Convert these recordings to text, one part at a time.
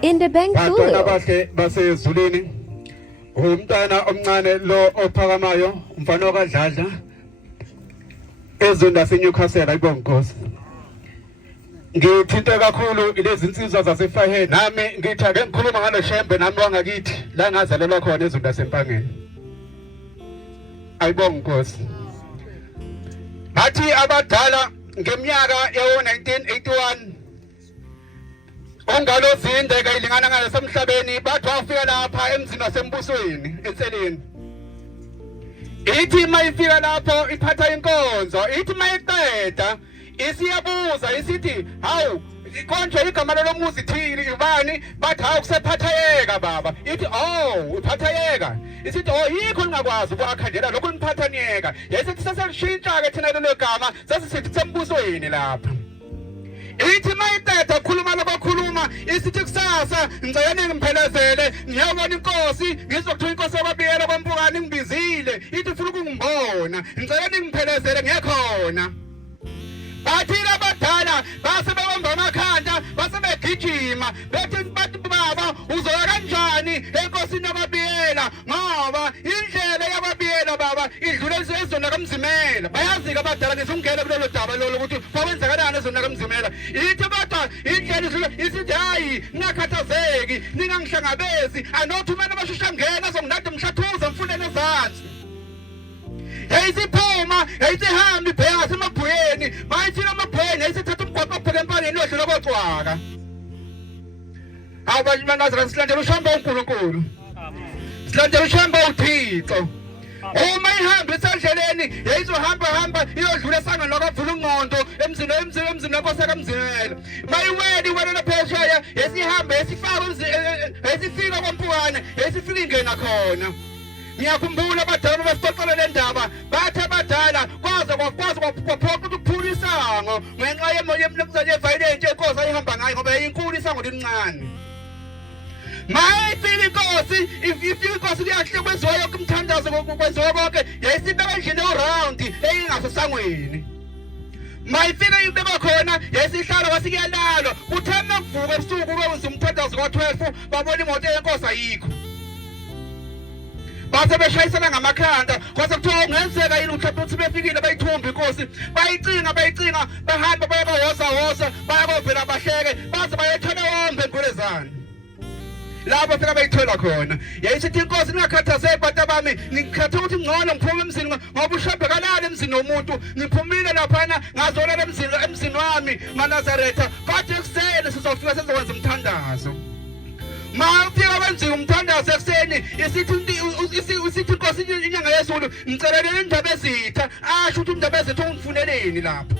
In the bank Abantwana bakhe basezulwini. Umntana omncane lo ophakamayo umfana wakadladla ezweni laseNewcastle ayibonga Nkosi. Ngithinte kakhulu lezi insizwa zaseFahead nami ngithi ake ngikhuluma ngalo Shembe nami wangakithi la ngazalelwa khona ezweni laseMpangeni. Ayibonga Nkosi. Bathi abadala ngeminyaka yawo-1981 ongalo zinde kayilingana ngalesemhlabeni bathi wafika lapha emzini wasembusweni eTheleni. Ithi mayifika lapho iphatha inkonzo, ithi mayiqeda isiyabuza isithi hawu konje igama lomuzi thini ibani bathi hawu kusephathayeka baba. Ithi oh uphathayeka. Isithi oh yikho ngingakwazi ukwakhandela lokho niphathanyeka. Yesithi sasalishintsha ke thina lelo gama sasisithi sembusweni lapha. Ithi mayiqeda ukukhuluma lokukhuluma isithi kusasa ngicela ngiphelezele ngiyabona inkosi ngizokuthola inkosi yababiyela kwampukani ngibizile ithi ufuna ukungibona ngicela ngiphelezele ngiyakhona. Bathi abadala base babamba amakhanda base begijima bethi bathi baba uzoya kanjani enkosini yababiyela ngoba indlela yababiyela baba idlule ezona kaMzimela. Bayazi ke abadala ngisungena kulelo daba lolo ukuthi kwawenzakalana ezona kaMzimela. Ithi baba indlela idlule isithi hayi ngakhathazeki ningangihlangabezi anothi umene abashusha ngena azonginade mshathuza mfundeni ezansi. Yayisiphuma yayisihambi ibheka semabhuyeni bayithina amabhuyeni yayisithatha umgwaqo obheka empangeni yodlula kwacwaka. Abanazara silandela ushamba uNkulunkulu. Silandela ushamba uThixo. Uma ihamba esendleleni yayizohamba iyodlula esangweni lokavula ungqondo emzini wenkosi kaMzimela. Mayiwedi wena phesheya yesihamba yesifika kwampukane yesifika ingena khona. Ngiyakhumbula abadala basixoxela le ndaba bathi abadala kwaze kwaphoqa ukuphula isango ngenxa yemlumzane yeviolence enkosi ayihamba ngayo ngoba yayinkulu isango lincane. Mayifika inkosi ifika inkosi liyahle kwenziwa yonke umthandazo kwenziwa konke yayisibeka endlini around eyingasesangweni. Mayifika ibeka khona yayisihlala wasikuyalalo kutheme kuvuka ebusuku kwenza umthandazo ka-12 babona imoto yenkosi ayikho. Base beshayisana ngamakhanda kwase kuthiwa ungenzeka yini mhlawumbe uthi befikile bayithumba inkosi bayicinga bahamba bayabahosa bayabovela bahleke baze bayethola wombe engolezana lapho fika bayithola khona. Yayisithi inkosi ningakhathazeki bantu bami ngikhatha ukuthi ngcono ngiphume emzini ngoba ushambe kalala emzini womuntu ngiphumile laphana ngazolala emzini wami maNazaretha kodwa ekuseni sizofika sizokwenza umthandazo. Mawufika wenziwa umthandazo ekuseni isithi inkosi inyanga yezulu ngicelele indaba ezitha asho ukuthi indaba ezitha ungifuneleni lapho.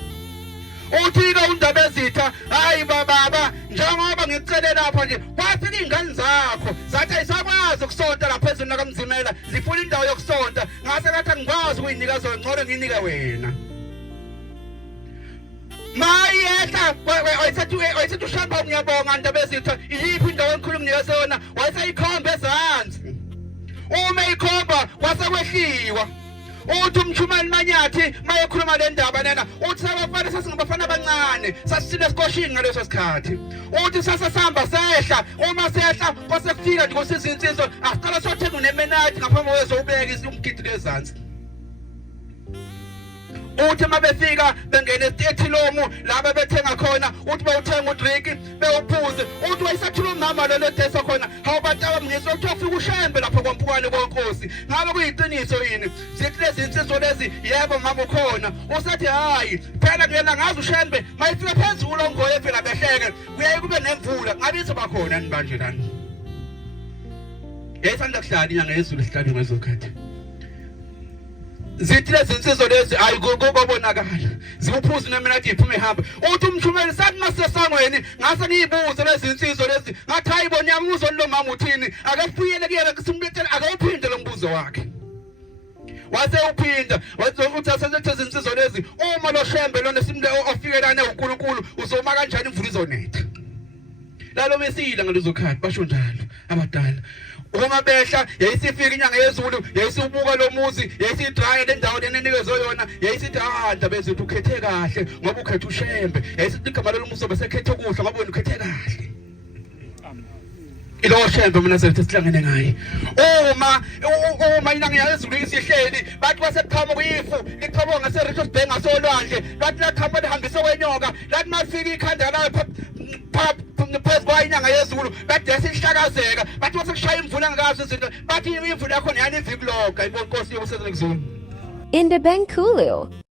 Uthi-ke undaba ezitha hayi baba njengoba ngikucele lapha nje kwathi ingane zakho zathi ayisakwazi ukusonta lapha ezweni lakaMzimela zifuna indawo yokusonta ngase ngathi angikwazi ukuyinika zona ngcono nginike wena. Mayehla wayesethi ushamba ngiyabonga ndaba ezitha iyiphi indawo enkhulu nginika yona wayeseyikhomba ezansi. Uma ikhomba kwasekwehliwa uthi umchumani Manyathi mayekhuluma le ndaba nena uthi abafana sasingabafana abancane sasisile esikoshini ngaleso sikhathi. Uthi sasahamba sehla uma sehla kwasekufika nje kwesizinsizwa asiqala sothenga unemenathi ngaphambi kwezobeka umgidi lezansi. Uthi mabefika bengena esithethilomu laba bethenga khona uthi bawuthenga udrink bewuphuze uthi wayisathula umama lelo deso khona hawu bantu abamngisi uthi ufika ushembe lapha kwampukane kwenkosi ngabe kuyiqiniso yini sithi lezi insizwa lezi yebo mama ukhona usathi hayi phela ngiyena ngazi ushembe mayifika phezulu ongoye phela behleke kuyaye kube nemvula ngabe izoba khona nibanje lana. Yayisanda kuhlala inyanga yezulu sihlala ngezokhathi. Zithi lezi insizwa lezi ayikubonakala zikuphuza nemenathi iphume ihamba. Uthi umshumeli sathi masesangweni ngase niyibuze lezi insizwa lezi ngathi hayibona yami uzolo mama uthini akafuyele kuyena kusimbethela akawuphinde lo mbuzo wakhe. Wase uphinda wathi asethi izinsizwa lezi uma lo Shembe lona simle ofikelana uNkulunkulu uzoma kanjani imvula izonetha. Lalo besila ngalozokhathi basho njalo abadala. Uma behla yayisifika inyanga yezulu yayisibuka lo muzi yayisidraya le ndawo lenenikezwe yona yayisithi ndaba ezethu ukhethe kahle ngoba ukhethe uShembe yayisithi igama lo muzi besekhethe kuhle ngoba wena ukhethe kahle. ilo shembe mina sesihlangene ngaye uma inyanga yezulu isihleli bathi baseqhamo kuyifu liqhamo ngase Richards Bay ngasolwandle bathi laqhamo lihambise wenyoka lathi mafika ikhanda lapha phezu kwayinyanga yezulu bathi yasihlakazeka bathi wasekushaya imvula engakazi izinto bathi imvula yakho yani iviki lonke ayibona Nkosi yobusezweni. Indabenkulu.